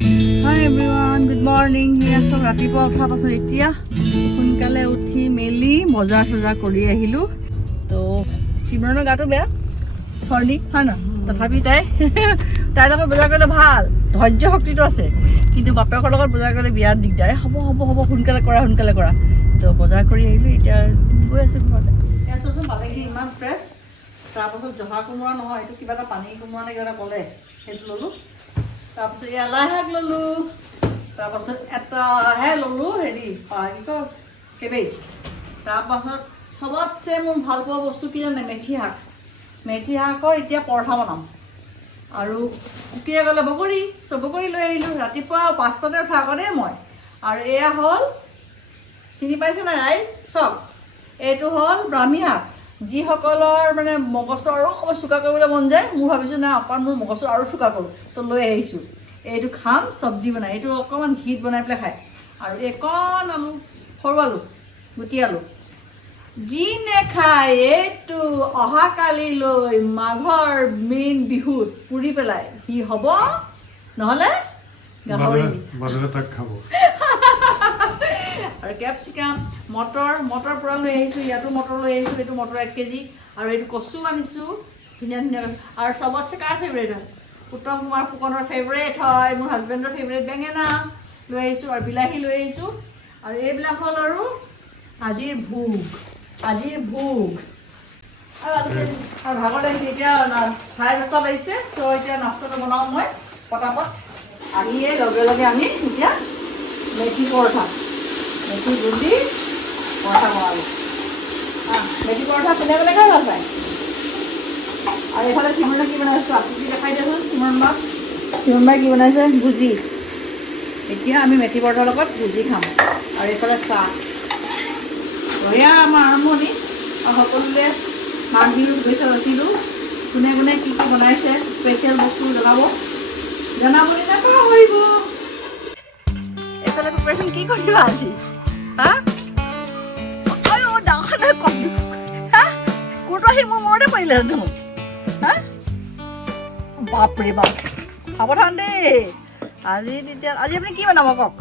Hi everyone, good morning. Here so ৰাতিপুৱা উঠাৰ পাছত এতিয়া সোনকালে উঠি মেলি বজাৰ চজাৰ কৰি আহিলোঁ তো চিমৰণৰ গাটো বেয়া চৰ্দি হয় না তথাপি তাইৰ লগত বজাৰ কৰিলে ভাল ধৈৰ্য শক্তিটো আছে কিন্তু বাপেকৰ লগত বজাৰ কৰিলে বিৰাট দিগদাৰ হ'ব সোনকালে কৰা তো বজাৰ কৰি আহিলোঁ এতিয়া গৈ আছোঁ ঘৰতে এয়া চোৱাচোন পালেহি ইমান ফ্ৰেছ তাৰপাছত জহা কোমোৰা নহয় এইটো কিবা এটা পানী কোমোৰা নে কিবা এটা ক'লে সেইটো ল'লোঁ তাৰপাছত এয়া লাই শাক ল'লোঁ তাৰপাছত এটাহে ল'লোঁ হেৰি কি কয় কেবেজ তাৰপাছত চবতছে মোৰ ভাল পোৱা বস্তু কি জানে মেথি শাকৰ এতিয়া পৰঠা বনাম আৰু কুকিয়ে ক'লে বগৰী লৈ আহিলোঁ ৰাতিপুৱা 5টাতে উঠা আগতে মই আৰু এয়া হ'ল চিনি পাইছে না ৰাইচ চব এইটো হ'ল ব্ৰাহ্মী শাক যিসকলৰ মানে মগজটো আৰু অকণমান চোকা কৰিবলৈ মন যায় মোৰ ভাবিছোঁ নাই অকণমান মোৰ মগজটো আৰু চোকা কৰোঁ তো লৈ আহিছোঁ এইটো খাম চব্জি বনাই এইটো অকণমান ঘিত বনাই পেলাই খায় আৰু এইকণ আলু সৰু আলু গুটি আলু যি নেখায় এইটো অহাকালিলৈ মাঘৰ মেইন বিহুত পুৰি পেলাই সি হ'ব নহ'লে গাহৰি খাব আৰু কেপচিকাম মটৰ পৰা লৈ আহিছোঁ ইয়াতো মটৰ লৈ আহিছোঁ এইটো মটৰ 1 কেজি আৰু এইটো কচু আনিছোঁ ধুনীয়া কচু আৰু চবতছে কাৰ ফেভৰেট হয় উত্তম কুমাৰ ফুকনৰ ফেভৰেট হয় মোৰ হাজবেণ্ডৰ ফেভৰেট বেঙেনা লৈ আহিছোঁ আৰু বিলাহী লৈ আহিছোঁ আৰু এইবিলাক হ'ল আৰু আজিৰ ভোগ আৰু ভাগৰ লাগিছে এতিয়া 10:30 বাজিছে ত' এতিয়া নাস্তাটো বনাওঁ মই পটাপট আহিয়ে লগে আমি এতিয়া মেথি পৰঠা মেথি গুলি পৰঠা বনালোঁ মেথি পৰঠা কোনে খাই ভাল পায় আৰু এইফালে চিমৰণে কি বনাইছোঁ আপুনি দেখাই দিয়াচোন চিমৰণ বাই কি বনাইছে ভুজি এতিয়া আমি মেথি পৰঠাৰ লগত ভুজি খাম আৰু এইফালে চাহ এয়া আমাৰ আৰম্ভণি সকলোৱে মাঘ বিহুত শুভেচ্ছা ৰচিলোঁ কোনে কি বনাইছে স্পেচিয়েল বস্তু জনাবলৈ নাপাহৰিব এইফালে প্ৰিপাৰেশ্যন কি কৰিবা আজি ডাঙৰ কোৰটো আহি মোৰ মূৰতে পৰিলে দেখোন বাপৰে বাপ সাৱধান দেই আজি আপুনি কি বনাব কওক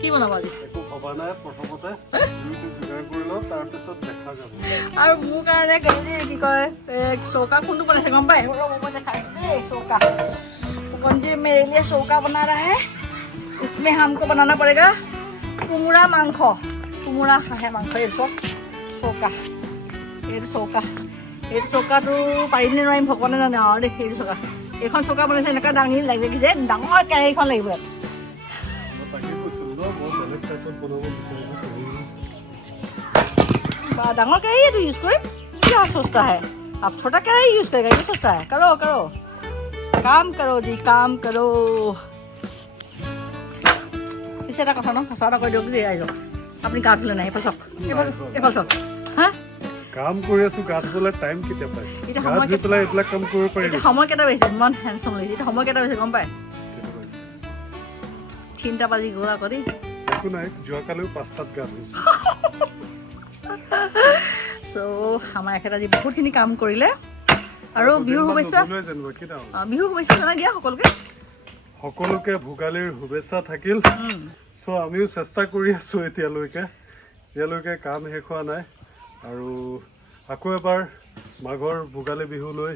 কি বনাব আজি আৰু মোৰ কাৰণে কি কয় চৌকা কোনটো বনাইছে গম পায় দেই चौका जी मेरे लिए चौका बना रहा है उसमें हमको बनाना पड़ेगा कुमुरा है मांस ये चौका ये चौका तो पारिने नारिम भगवाने जाने और देख ये चौका এইখন চৌকা বনাইছে এনেকুৱা দাঙি লাগিছে ডাঙৰ কেৰাহীখন লাগিব डांगर कढ़ाई तो यूज करें क्या सस्ता है आप छोटा कढ़ाई यूज करेगा ये सस्ता है करो काम करो जी काम करो পিছে এটা কথা ন সঁচা এটা কৈ দিয়ক যে আই যাওক আপুনি গা ধুলে নাই এইফাল চাওক হা কাম কৰি আছো গা ধুলে টাইম কেতিয়া পাই গা ধুই পেলাই এইবিলাক কাম কৰিব পাৰি এতিয়া সময় কেইটা পাইছে ইমান হেণ্ডসাম লাগিছে এতিয়া সময় কেইটা পাইছে গম পায় 3টা বাজি গ'ল আকৌ দেই একো নাই যোৱাকালিও 5টাত গা ধুইছোঁ সো আমাৰ এখেত আজি বহুতখিনি কাম কৰিলে আৰু বিহুৰ শুভেচ্ছা জনাই দিয়া সকলোকে ভোগালীৰ শুভেচ্ছা থাকিল সো আমিও চেষ্টা কৰি আছোঁ এতিয়ালৈকে কাম শেষ হোৱা নাই আৰু আকৌ এবাৰ মাঘৰ ভোগালী বিহুলৈ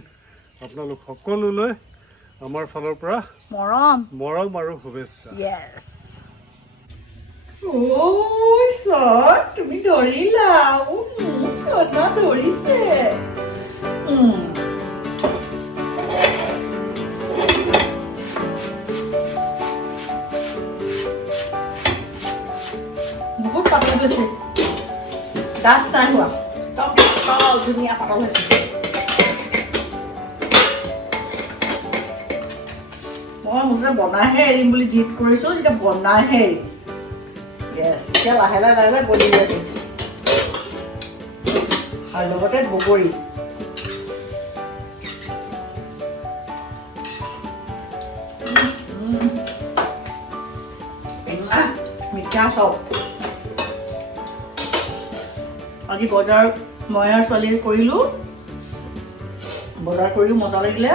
আপোনালোক সকলোলৈ আমাৰ ফালৰ পৰা মৰম আৰু শুভেচ্ছা Oi, só, tu me dorila. Muito, não dorice. Muito papo desse. Das tá rua. Tal, dunia papo desse. Moi, musra bonar é, ele me disse por isso ele bonar é. Yes, এতিয়া লাহে গলি আছে আৰু লগতে বগৰী মিঠা চব আজি বজাৰ মই আৰু ছোৱালী কৰিলোঁ বজাৰ কৰিও মজা লাগিলে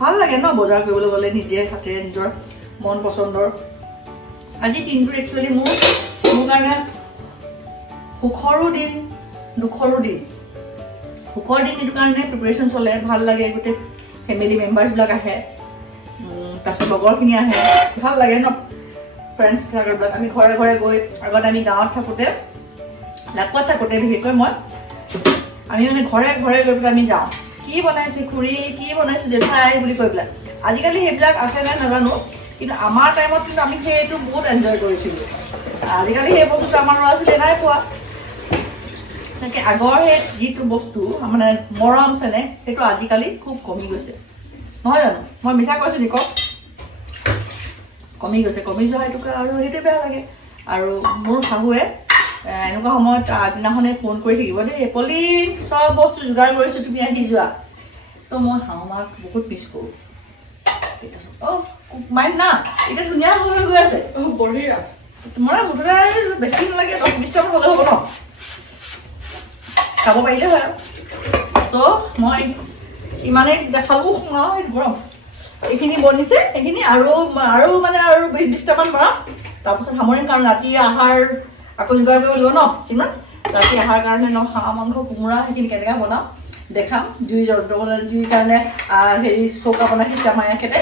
ভাল লাগে ন বজাৰ কৰিবলৈ গ'লে নিজে হাতে নিজৰ মন পচন্দৰ। আজি দিনটো একচুৱেলি মোৰ কাৰণে সুখৰো দিন দুখৰো দিন। সুখৰ দিন এইটো কাৰণে প্ৰিপেৰেশ্যন চলে, ভাল লাগে, গোটেই ফেমিলি মেম্বাৰ্ছবিলাক আহে, তাৰপিছত লগৰখিনি আহে, ভাল লাগে ন ফ্ৰেণ্ডছ থাকবিলাক। আমি ঘৰে ঘৰে গৈ আগতে আমি গাঁৱত থাকোঁতে লাকত থাকোঁতে বিশেষকৈ আমি মানে ঘৰে ঘৰে গৈ পেলাই আমি যাওঁ, কি বনাইছে খুৰী, কি বনাইছে জেঠাই বুলি কৈ পেলাই। আজিকালি সেইবিলাক আছে নাই নাজানো, কিন্তু আমাৰ টাইমত কিন্তু আমি সেইটো বহুত এনজয় কৰিছিলোঁ। আজিকালি সেই বস্তুটো আমাৰ ল'ৰা ছোৱালীয়ে নাই পোৱা। তাকে আগৰ সেই যিটো বস্তু মানে মৰম চেনেহ সেইটো আজিকালি খুব কমি গৈছে, নহয় জানো? মই মিছা কৈছোঁ নি কওক? কমি গৈছে, কমি যোৱা সেইটোকে আৰু সেইটোৱে বেয়া লাগে। আৰু মোৰ শাহুৱে এনেকুৱা সময়ত আগদিনাখনে ফোন কৰি থাকিব দেই, পলি চব বস্তু যোগাৰ কৰিছোঁ তুমি আহি যোৱা। তো মই শাহু মাক বহুত মিছ কৰোঁ। অঁ মাইন না এতিয়া ধুনীয়া হৈ গৈ আছে। বঢ়িয়া। তোমাৰ মুঠতে বেছি নালাগে, 10-20টামান হ'লে হ'ব ন, খাব পাৰিলে হয় আৰু। ত' মই ইমানেই দেখালোঁ সোমাওঁ গৰম এইখিনি বনিছে, এইখিনি আৰু মানে আৰু 20টামান বনাম, তাৰপিছত সামৰিম। কাৰণ ৰাতি আহাৰ আকৌ যোগাৰ কৰিব লাগিব ন সিমান। ৰাতি আহাৰ কাৰণে হাঁহ মাংস কোমোৰা সেইখিনি কেনেকৈ বনাম দেখাম। জুইৰ কাৰণে হেৰি চৌকা বনাইছে আমাৰ এখেতে,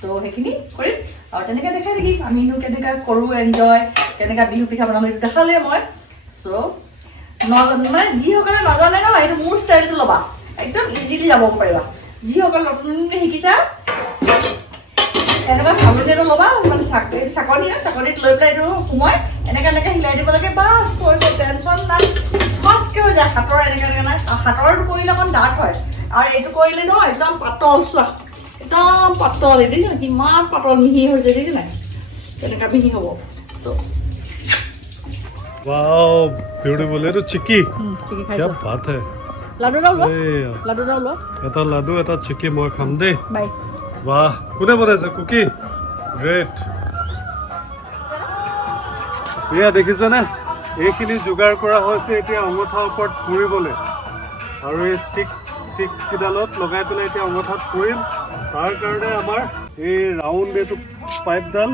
তো সেইখিনি কৰিম আৰু তেনেকৈ দেখাই থাকিম আমিনো কেনেকৈ কৰোঁ এনজয়, কেনেকৈ বিহু পিঠা বনালোঁ দেখালে মই। চ' মানে যিসকলে নাজানে ন সেইটো মোৰ ষ্টাইলটো ল'বা, একদম ইজিলি যাব পাৰিবা। যিসকলে নতুনকৈ শিকিছা এনেকুৱা চালনী এটা ল'বা, মানে চাকনিত লৈ পেলাই এইটো সোমোৱাই এনেকৈ হিলাই দিব লাগে, বাছ হৈ গ'ল, টেনশ্যন নাই, ফাৰ্ষ্টকৈ হৈ যায়। হাতৰ এনেকৈ নাই, হাতৰটো কৰিলে অকণ ডাঠ হয়, আৰু এইটো কৰিলে ন একদম পাতল, চোৱা একদম পাতল, দেখিছা কিমান পাতল মিহি হৈছে, দেখিছা নাই তেনেকুৱা মিহি হ'ব। চ' वाओ ब्यूटीफुल ये तो चिक्की क्या बात है লাডু এটা ওলোৱা এটা লাডু এটা চিক্কি মই খাম দেই বাই বাহ কোনে বনাইছে কুকি গ্ৰেট এয়া দেখিছেনে এইখিনি যোগাৰ কৰা হৈছে এতিয়া অঙঠাৰ ওপৰত পুৰিবলৈ আৰু এই ষ্টিক কিডালত লগাই পেলাই এতিয়া অঙঠাত পুৰিম তাৰ কাৰণে আমাৰ এই ৰাউণ্ড এইটো পাইপডাল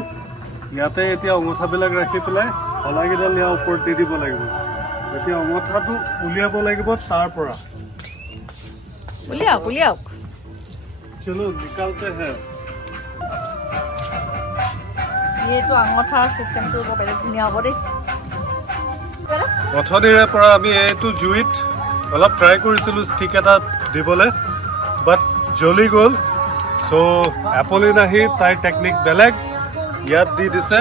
ইয়াতে এতিয়া অঙঠাবিলাক ৰাখি পেলাই হলাকেইডাল ইয়াৰ ওপৰত দি দিব লাগিব এতিয়া অঙঠাটো উলিয়াব লাগিব তাৰ পৰা উলিয়াওক চলো নিকালতে হে এইটো আঙঠাৰ চিষ্টেমটো বেলেগ ধুনীয়া হ'ব দেই অথনিৰে পৰা আমি এইটো জুইত অলপ ট্ৰাই কৰিছিলোঁ ষ্টিক এটা দিবলৈ বাট জ্বলি গ'ল চ' এপলিন আহি তাইৰ টেকনিক বেলেগ ইয়াত দি দিছে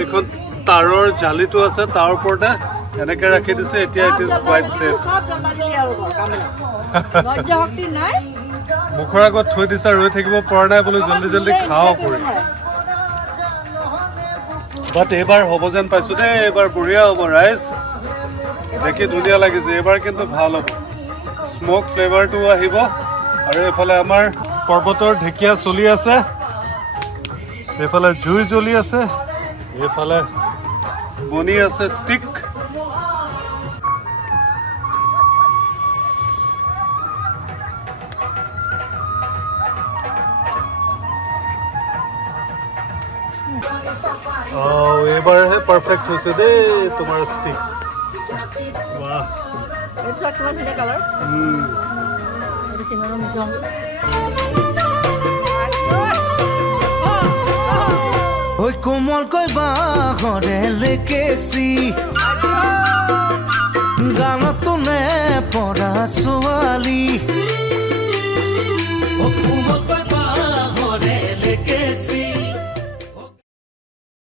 এইখন তাৰৰ জালিটো আছে তাৰ ওপৰতে এনেকৈ ৰাখি দিছে এতিয়া ইট ইজ কোৱাইট ছেফ মুখৰ আগত থৈ দিছে ৰৈ থাকিব পৰা নাই বোলো জল্দি খাওঁ কৰি বাট এইবাৰ হ'ব যেন পাইছোঁ দেই এইবাৰ বঢ়িয়া হ'ব ৰাইজ দেখি ধুনীয়া লাগিছে এইবাৰ কিন্তু ভাল হ'ব স্মক ফ্লেভাৰটো আহিব আৰু এইফালে আমাৰ পৰ্বতৰ ঢেকীয়া চলি আছে এইফালে জুই জ্বলি আছে এইফালে বনি আছে ষ্টিক এইবাৰহে পাৰফেক্ট হৈছে দেই তোমাৰ ষ্টিক বাহ কিমান ধুনীয়া কালাৰ ঐ কোমলকৈ বাঁহৰে লেকেচি গানতো নে পৰা ছোৱালী